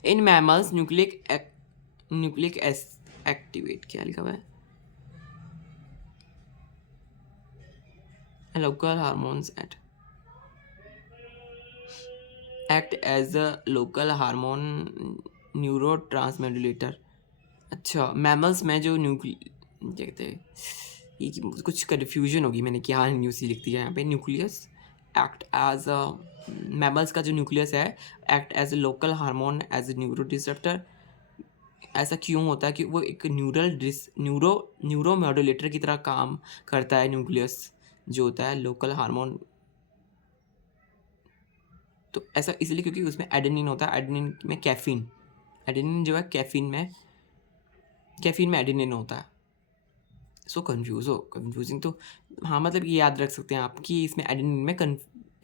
in mammals nucleic activate, क्या लिखा हुआ है, local hormones act as a local hormone neurotransmodulator. अच्छा, मैमल्स में जो कहते हैं, ये कुछ कन्फ्यूजन होगी, मैंने क्या न्यूज़ लिख दिया यहाँ पे। Nucleus act as a, mammals का जो न्यूक्लियस है act as a local hormone as a neuro disruptor. ऐसा क्यों होता है कि वो एक न्यूरो मॉड्यूलेटर की तरह काम करता है न्यूक्लियस जो होता है लोकल हार्मोन। तो ऐसा इसलिए क्योंकि उसमें एडेनिन होता है, एडेनिन में एडेनिन जो है कैफीन में एडेनिन होता है। So confusing. तो हाँ, मतलब ये याद रख सकते हैं आप कि इसमें एडेनिन में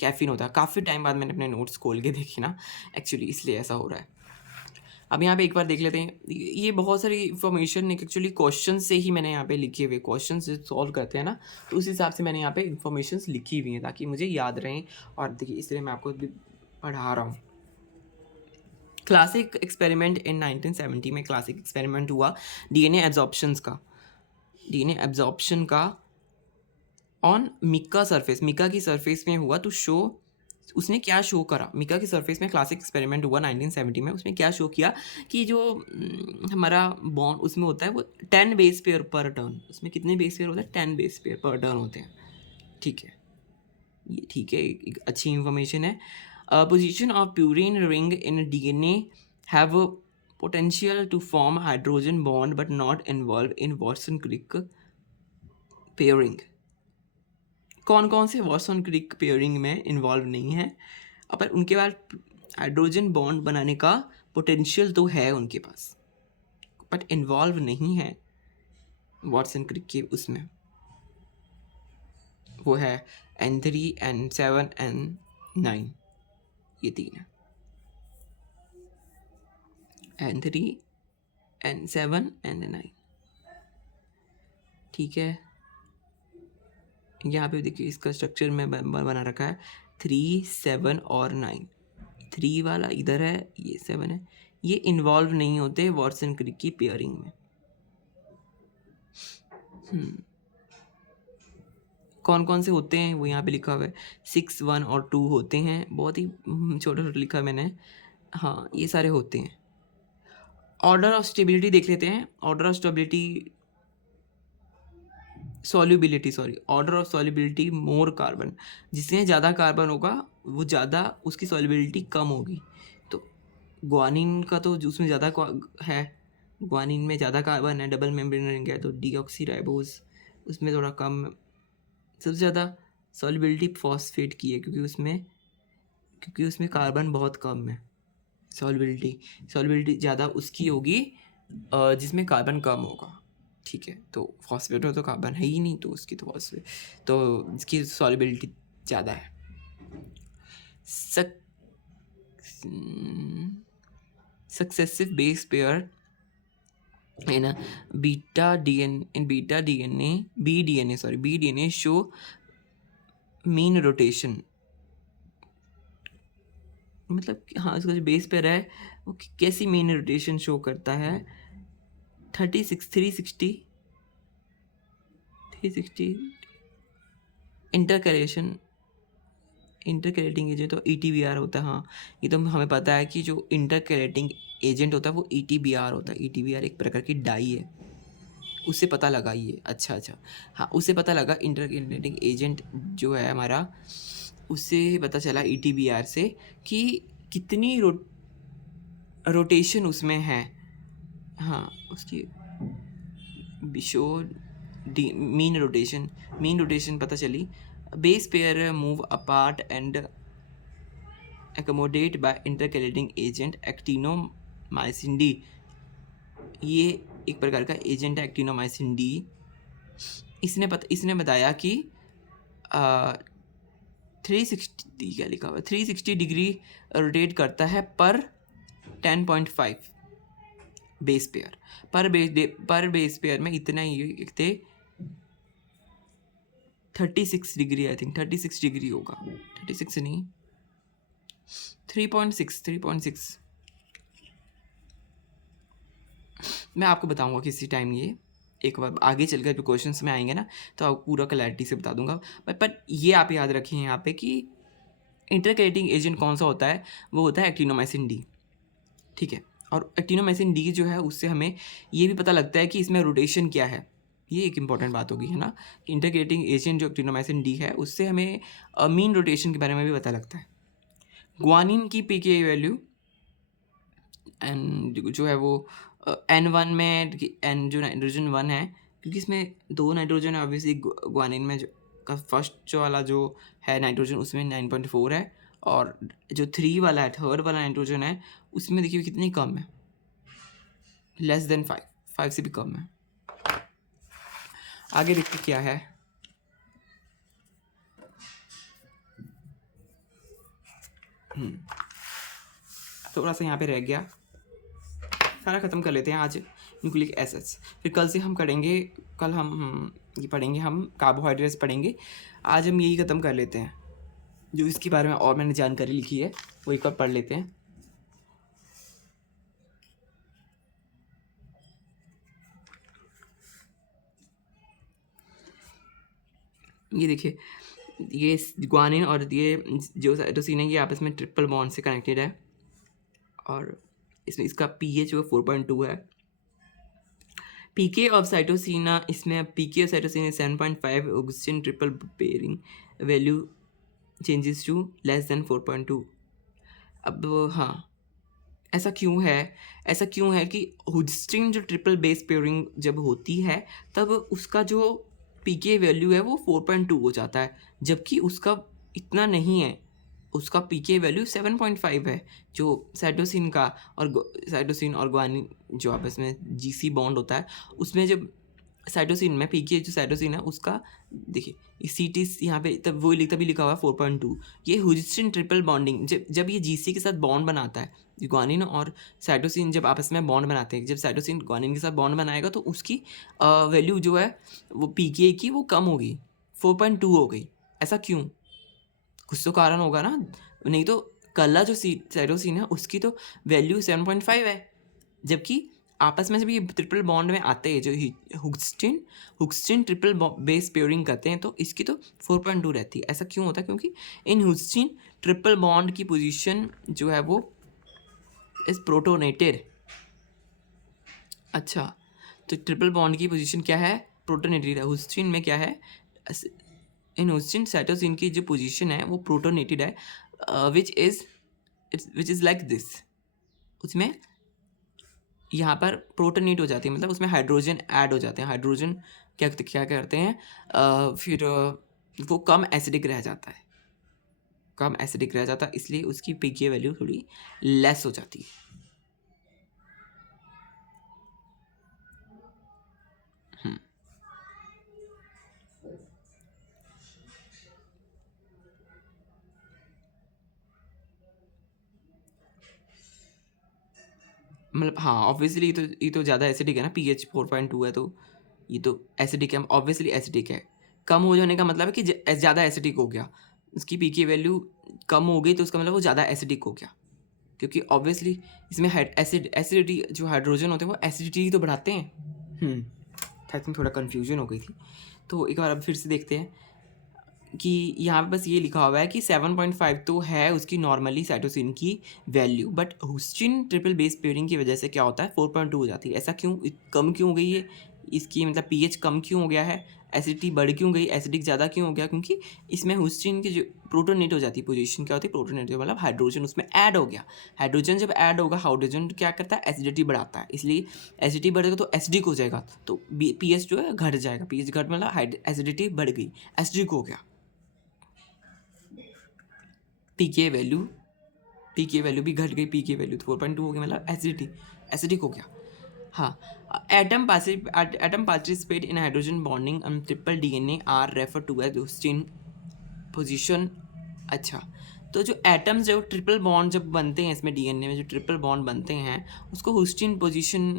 कैफीन होता है। काफ़ी टाइम बाद मैंने अपने नोट्स खोल के देखे ना, एक्चुअली इसलिए ऐसा हो रहा है। अब यहाँ पे एक बार देख लेते हैं, ये बहुत सारी इन्फॉर्मेशन एक्चुअली क्वेश्चन से ही मैंने यहाँ पे लिखे हुए, क्वेश्चन से सॉल्व करते हैं ना, तो उस हिसाब से मैंने यहाँ पे इन्फॉर्मेशन लिखी हुई हैं ताकि मुझे याद रहें। और देखिए इसलिए मैं आपको पढ़ा रहा हूँ। क्लासिक एक्सपेरिमेंट इन 1970 में क्लासिक एक्सपेरिमेंट हुआ डीएनए एब्जॉर्प्शन का ऑन मिका की सरफेस में हुआ। तो शो उसने क्या शो करा, मिका की सरफेस में क्लासिक एक्सपेरिमेंट हुआ 1970 में। उसने क्या शो किया कि जो हमारा बॉन्ड उसमें होता है वो 10 बेस पेयर पर टर्न, उसमें कितने बेस पेयर होते हैं, 10 बेस पेयर पर टर्न होते हैं, ठीक है। ये ठीक है, एक अच्छी इंफॉर्मेशन है। Position of purine ring in DNA have potential to form hydrogen bond but not involve in Watson Crick pairing. कौन कौन से वाटसन क्रिक पेयरिंग में इन्वॉल्व नहीं है, पर उनके पास हाइड्रोजन बॉन्ड बनाने का पोटेंशियल तो है उनके पास, बट इन्वॉल्व नहीं है वाटसन क्रिक के उसमें। वो है N3, N7, N9, ये तीन है, N3, N7, N9। ठीक है, यहाँ पे देखिए इसका स्ट्रक्चर में बना रखा है 3, 7 और 9। 3 वाला इधर है, ये 7 है, ये इन्वॉल्व नहीं होते वाटसन क्रिक की पेयरिंग में। कौन कौन से होते हैं वो यहाँ पे लिखा हुआ है, 6, 1 और 2 होते हैं, बहुत ही छोटा छोटा लिखा है मैंने। हाँ, ये सारे होते हैं। ऑर्डर ऑफ स्टेबिलिटी देख लेते हैं। Order of stability order of solubility more carbon, जिसमें ज़्यादा कार्बन होगा वो ज़्यादा उसकी सॉल्युबिलिटी कम होगी। तो ग्वानिन का तो उसमें ज़्यादा है, ग्वानिन में ज़्यादा कार्बन है, डबल मेम्ब्रेन रिंग है, तो डीऑक्सीराइबोज उसमें थोड़ा कम। सबसे ज़्यादा सॉल्युबिलिटी फॉस्फेट की है, क्योंकि उसमें कार्बन बहुत कम है। सॉल्युबिलिटी ज़्यादा उसकी होगी जिसमें कार्बन कम होगा। ठीक है, तो फॉस्फेट हो तो कार्बन है ही नहीं, तो उसकी तो फॉस्फेट, तो इसकी सॉल्युबिलिटी ज़्यादा है। Successive base pair in a BDNA show mean rotation। मतलब हाँ, उसका जो बेस पेयर है वो कैसी मीन रोटेशन शो करता है, 360 इंटरकैलेटिंग एजेंट तो ETBR होता है। हाँ, ये तो हमें पता है कि जो इंटरकैलेटिंग एजेंट होता है वो ETBR होता है। ETBR एक प्रकार की डाई है, उससे पता लगा ये। अच्छा, हाँ, उससे पता लगा इंटरकैलेटिंग एजेंट जो है हमारा, उससे पता चला ETBR से कि कितनी रोटेशन उसमें है। हाँ, उसकी मीन रोटेशन पता चली। Base pair move apart and accommodate by intercalating agent actinomycin D. ये एक प्रकार का एजेंट है एक्टिनोमाइसिन डी। इसने बताया कि 360 क्या लिखा हुआ है, 360 डिग्री रोटेट करता है पर 10.5 बेस पेयर। पर बेस पेयर में इतना ही लिखते 36 डिग्री, आई थिंक 36 डिग्री होगा, 36 नहीं 3.6। मैं आपको बताऊंगा किसी टाइम, ये एक बार आगे चलकर जो क्वेश्चंस में आएंगे ना तो आपको पूरा क्लैरिटी से बता दूंगा। पर ये आप याद रखिए यहाँ पे कि इंटरकैलेटिंग एजेंट कौन सा होता है, वो होता है एक्टिनोमाइसिन डी। ठीक है, और एक्टिनोमाइसिन डी जो है उससे हमें ये भी पता लगता है कि इसमें रोटेशन क्या है। ये एक इंपॉर्टेंट बात होगी, है ना। इंटरकैलेटिंग एजेंट जो एक्टिनोमाइसिन डी है उससे हमें मीन रोटेशन के बारे में भी पता लगता है। ग्वानिन की पीके वैल्यू एंड जो है वो N1 में एन जो नाइट्रोजन 1 है, क्योंकि इसमें 2 नाइट्रोजन है ऑब्वियसली। ग्वानिन में जो का फर्स्ट जो वाला जो है नाइट्रोजन उसमें 9.4 है, और जो 3 वाला है, थर्ड वाला नाइट्रोजन है, उसमें देखिए कितनी कम है, लेस देन 5 से भी कम है। आगे देखिए क्या है। थोड़ा सा यहाँ पे रह गया, सारा ख़त्म कर लेते हैं आज न्यूक्लिक एसिड्स। फिर कल से हम करेंगे, कल हम ये पढ़ेंगे, हम कार्बोहाइड्रेट्स पढ़ेंगे। आज हम यही ख़त्म कर लेते हैं, जो इसके बारे में और मैंने जानकारी लिखी है वो एक बार पढ़ लेते हैं। ये देखिए, ये ग्वानिन और ये जो साइटोसिन है ये आपस में ट्रिपल बॉन्ड से कनेक्टेड है, और इसमें इसका pH जो 4.2 है। पीके ऑफ साइटोसिना, इसमें pK of cytosine 7.5 oxygen triple pairing value changes to less than 4.2। अब हाँ, ऐसा क्यों है? ऐसा क्यों है कि हुडस्टिन जो ट्रिपल बेस पेयरिंग जब होती है तब उसका जो पीके वैल्यू है वो 4.2 हो जाता है, जबकि उसका इतना नहीं है। उसका पीके वैल्यू 7.5 है। जो साइटोसिन का और साइटोसिन और ग्वानिन जो आपस में जीसी बॉन्ड होता है, उसमें जब साइटोसिन में पीके जो साइटोसिन है उसका देखिए सी टी यहाँ पे तब वो तभी लिखा हुआ है 4.2। ये हुजिस्टिन ट्रिपल बॉन्डिंग जब जब ये जीसी के साथ बॉन्ड बनाता है, ग्वानिन और साइटोसिन जब आपस में बॉन्ड बनाते हैं, जब साइटोसिन ग्वानिन के साथ बॉन्ड बनाएगा तो उसकी वैल्यू जो है वो पीके की वो कम होगी, 4.2 हो गई। ऐसा क्यों? कुछ तो कारण होगा ना, नहीं तो कल्ला जो साइटोसिन है उसकी तो वैल्यू 7.5 है, जबकि आपस में जब ये ट्रिपल बॉन्ड में आते हैं जो हुक्सटिन हुक्सटिन ट्रिपल बेस पेयरिंग करते हैं तो इसकी तो 4.2 रहती है। ऐसा क्यों होता है? क्योंकि इन हुक्सटिन ट्रिपल बॉन्ड की पोजीशन जो है वो इज प्रोटोनेटेड। अच्छा, तो ट्रिपल बॉन्ड की पोजीशन क्या है? प्रोटोनेटेड है। हुक्सटिन में क्या है? इन हुक्सटिन साइटोसिन की जो पोजीशन है वो प्रोटोनेटेड है, विच इज़ लाइक दिस। उसमें यहाँ पर प्रोटोनेट हो जाती है, मतलब उसमें हाइड्रोजन ऐड हो जाते हैं। हाइड्रोजन क्या क्या करते हैं, फिर वो कम एसिडिक रह जाता है, कम एसिडिक रह जाता है, इसलिए उसकी पीके वैल्यू थोड़ी लेस हो जाती है। मतलब हाँ, ऑब्वियसली ये तो ज़्यादा एसिडिक है ना, पीएच 4.2 है तो ये तो एसिडिक है, ऑब्वियसली एसिडिक है। कम हो जाने का मतलब है कि ज़्यादा एसिडिक हो गया, उसकी पीके वैल्यू कम हो गई तो उसका मतलब वो ज़्यादा एसिडिक हो गया, क्योंकि ऑब्वियसली इसमें एसिडिटी जो हाइड्रोजन होते हैं वो एसिडिटी तो बढ़ाते हैं। आई थिंक थोड़ा कन्फ्यूजन हो गई थी, तो एक बार अब फिर से देखते हैं कि यहाँ पे बस ये लिखा हुआ है कि 7.5 तो है उसकी नॉर्मली साइटोसिन की value, but Hoogsteen triple base pairing की वजह से क्या होता है 4.2 हो जाती है। ऐसा क्यों? कम क्यों हो गई है इसकी, मतलब पीएच कम क्यों हो गया है, एसिडिटी बढ़ क्यों गई, एसिडिक ज़्यादा क्यों हो गया? क्योंकि इसमें हुस्टिन की जो प्रोटोनेट हो जाती है पोजीशन, क्या होती है प्रोटोनेट, मतलब हाइड्रोजन उसमें ऐड हो गया। हाइड्रोजन जब ऐड होगा, हाइड्रोजन क्या करता है एसिडिटी बढ़ाता है, इसलिए एसिडिटी बढ़ेगा तो एसिडिक हो जाएगा, तो पीएच जो है घट जाएगा। पीएच घट मतलब एसिडिटी बढ़ गई, एसिडिक हो गया। पीके वैल्यू भी घट गई, पीके वैल्यू तो 4.2 हो गई, मतलब एसिडिक हो गया। हाँ, atom participate in hydrogen bonding and triple DNA are refer to as Hoogsteen position. अच्छा, तो जो एटम्स जो ट्रिपल बॉन्ड जब बनते हैं इसमें डीएनए में जो ट्रिपल बॉन्ड बनते हैं उसको हुस्टिन पोजीशन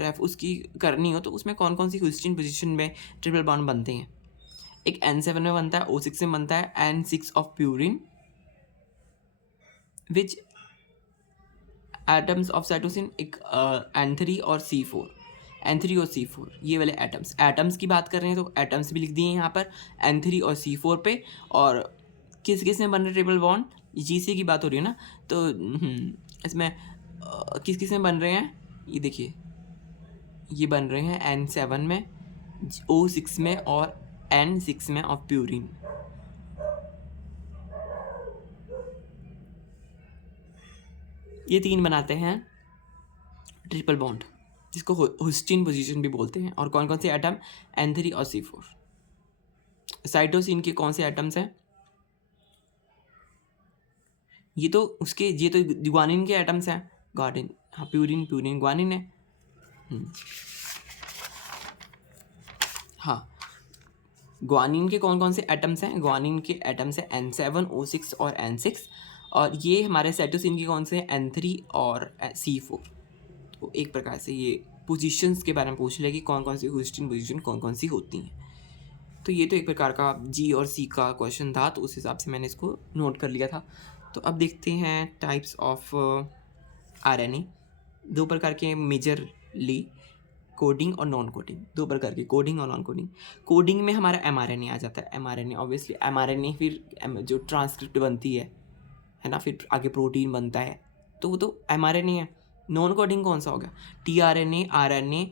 रेफ उसकी करनी हो तो उसमें कौन कौन सी हुस्टिन पोजीशन में ट्रिपल बॉन्ड बनते हैं? एक N7 में बनता है, O6 में बनता है, N6 of purine, which atoms of cytosine एक N3 और C4, N3 और C4 ये वाले एटम्स की बात कर रहे हैं तो एटम्स भी लिख दिए हैं यहाँ पर N3 और C4 पे। और किस किस में बन रहे ट्रिपल बॉन्ड, जीसी की बात हो रही है ना, तो इसमें किस किस में बन रहे हैं ये देखिए, ये बन रहे हैं N7 में, O6 में और N6 में ऑफ प्यूरिन। ये तीन बनाते हैं ट्रिपल बॉन्ड जिसको हुस्टिन पोजीशन भी बोलते हैं। और कौन कौन से एटम? N3 और C4। साइटोसिन के कौन से एटम्स हैं? ये तो ग्वानिन के एटम्स हैं। ग्वानिन, हाँ, प्यूरिन ग्वानिन है। हाँ, ग्वानिन के कौन कौन से एटम्स हैं? ग्वानिन के एटम्स हैं N7, O6 और N6। और ये हमारे साइटोसिन के कौन से हैं? N3 और C4। तो एक प्रकार से ये पोजीशंस के बारे में पूछ लिया कि कौन कौन सी हुस्टिन पोजीशन कौन कौन सी होती हैं। तो ये तो एक प्रकार का जी और सी का क्वेश्चन था, तो उस हिसाब से मैंने इसको नोट कर लिया था। तो अब देखते हैं टाइप्स ऑफ आरएनए। दो प्रकार के मेजरली, कोडिंग और नॉन कोडिंग, दो प्रकार के, कोडिंग और नॉन कोडिंग। कोडिंग में हमारा एमआरएनए आ जाता है। एमआरएनए ऑब्वियसली एमआरएनए फिर जो ट्रांसक्रिप्ट बनती है ना, फिर आगे प्रोटीन बनता है, तो वो तो एमआरएनए है। नॉन कोडिंग कौन सा हो गया? TRNA, RNA,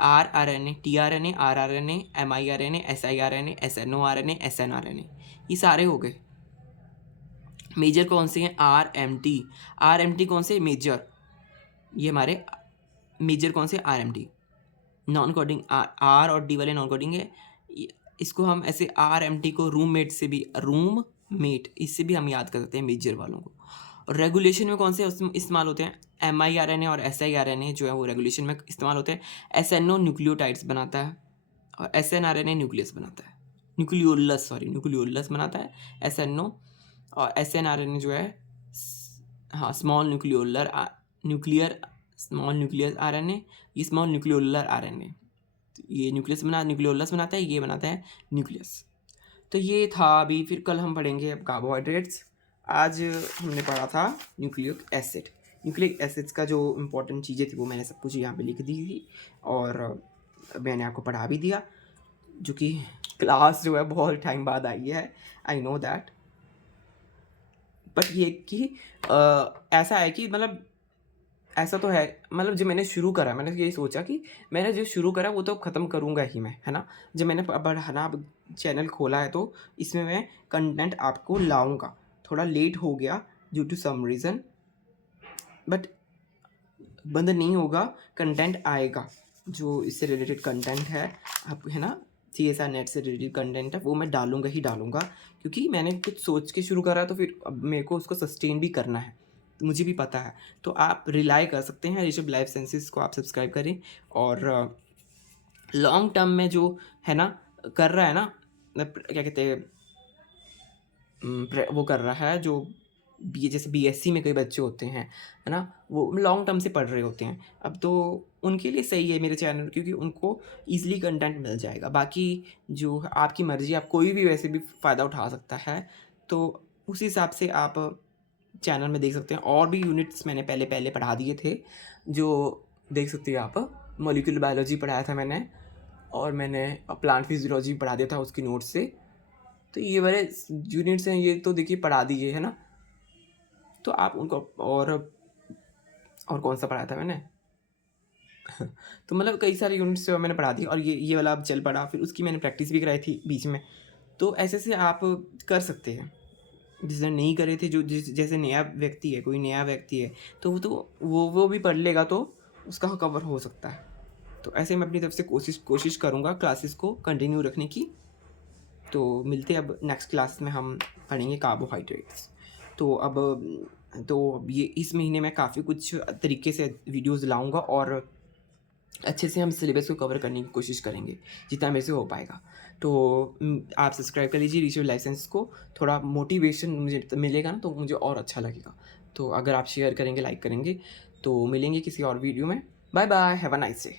rRNA, tRNA, rRNA, miRNA, siRNA, snoRNA, snRNA, ये सारे हो गए। मेजर कौन से हैं? RMT कौन से? मेजर, ये हमारे मेजर कौन से? RMT। नॉन कोडिंग आर और डी वाले नॉन कोडिंग है। इसको हम ऐसे RMT को रूममेट से भी, रूममेट इससे भी हम याद कर सकते हैं मेजर वालों को। और रेगुलेशन में कौन से इस्तेमाल होते हैं? MIRNA और SIRNA जो है वो रेगुलेशन में इस्तेमाल होते हैं। SNO न्यूक्लियोटाइड्स बनाता है और SNRNA न्यूक्लियस बनाता है, न्यूक्लियोलस बनाता है SNO। और SNRNA जो है हाँ small nuclear small nuclear RNA, ये स्मॉल न्यूक्लियोलर RNA। ये न्यूक्लियोलस बनाता है, ये बनाता है न्यूक्लियस। तो ये था अभी, फिर कल हम पढ़ेंगे अब कार्बोहाइड्रेट्स। आज हमने पढ़ा था न्यूक्लिक एसिड। न्यूक्लिक एसिड्स का जो इम्पोर्टेंट चीज़ें थी वो मैंने सब कुछ यहाँ पे लिख दी थी और मैंने आपको पढ़ा भी दिया, जो कि क्लास जो है बहुत टाइम बाद आई है, आई नो दैट। बट ये कि ऐसा है कि मतलब ऐसा तो है, मतलब जो मैंने शुरू करा, मैंने यही सोचा कि मैंने जो शुरू करा वो तो ख़त्म करूँगा ही मैं, है ना। जब मैंने बढ़ाना अब चैनल खोला है तो इसमें मैं कंटेंट आपको लाऊंगा। थोड़ा लेट हो गया due to some reason, but बंद नहीं होगा, कंटेंट आएगा। जो इससे रिलेटेड कंटेंट है आप, है ना, CSR नेट से रिलेटेड कंटेंट है वो मैं डालूंगा ही डालूंगा, क्योंकि मैंने कुछ सोच के शुरू करा तो फिर अब मेरे को उसको सस्टेन भी करना है, तो मुझे भी पता है। तो आप रिलाई कर सकते हैं ऋषभ लाइफ साइंसेस को, आप सब्सक्राइब करें। और लॉन्ग टर्म में जो है ना कर रहा है ना, क्या कहते हैं, वो कर रहा है जो जैसे BSc में कई बच्चे होते हैं, है ना, वो लॉन्ग टर्म से पढ़ रहे होते हैं, अब तो उनके लिए सही है मेरे चैनल, क्योंकि उनको ईज़िली कंटेंट मिल जाएगा। बाकी जो आपकी मर्ज़ी, आप कोई भी वैसे भी फ़ायदा उठा सकता है, तो उस हिसाब से आप चैनल में देख सकते हैं। और भी यूनिट्स मैंने पहले पहले पढ़ा दिए थे, जो देख सकते हैं आप। मॉलिक्यूलर बायोलॉजी पढ़ाया था मैंने, और मैंने प्लांट फिजियोलॉजी पढ़ा दिया था उसकी नोट्स से। तो ये वाले यूनिट्स हैं, ये तो देखिए पढ़ा दिए, है ना। तो आप उनको और कौन सा पढ़ाया था मैंने तो मतलब कई सारे यूनिट्स जो मैंने पढ़ा दिए, और ये वाला अब चल पड़ा, फिर उसकी मैंने प्रैक्टिस भी कराई थी बीच में। तो ऐसे से आप कर सकते हैं, जिसने नहीं करे थे, जो जैसे नया व्यक्ति है, कोई नया व्यक्ति है, तो वो भी पढ़ लेगा तो उसका कवर हो सकता है। तो ऐसे मैं अपनी तरफ से कोशिश करूँगा क्लासेस को कंटिन्यू रखने की। तो मिलते हैं अब नेक्स्ट क्लास में, हम पढ़ेंगे कार्बोहाइड्रेट्स। तो अब ये इस महीने में काफ़ी कुछ तरीके से वीडियोज़ लाऊंगा, और अच्छे से हम सिलेबस को कवर करने की कोशिश करेंगे जितना मेरे से हो पाएगा। तो आप सब्सक्राइब कर लीजिए ऋषभ लाइसेंस को, थोड़ा मोटिवेशन मुझे मिलेगा ना, तो मुझे और अच्छा लगेगा। तो अगर आप शेयर करेंगे, लाइक करेंगे, तो मिलेंगे किसी और वीडियो में। Bye bye, have a nice day.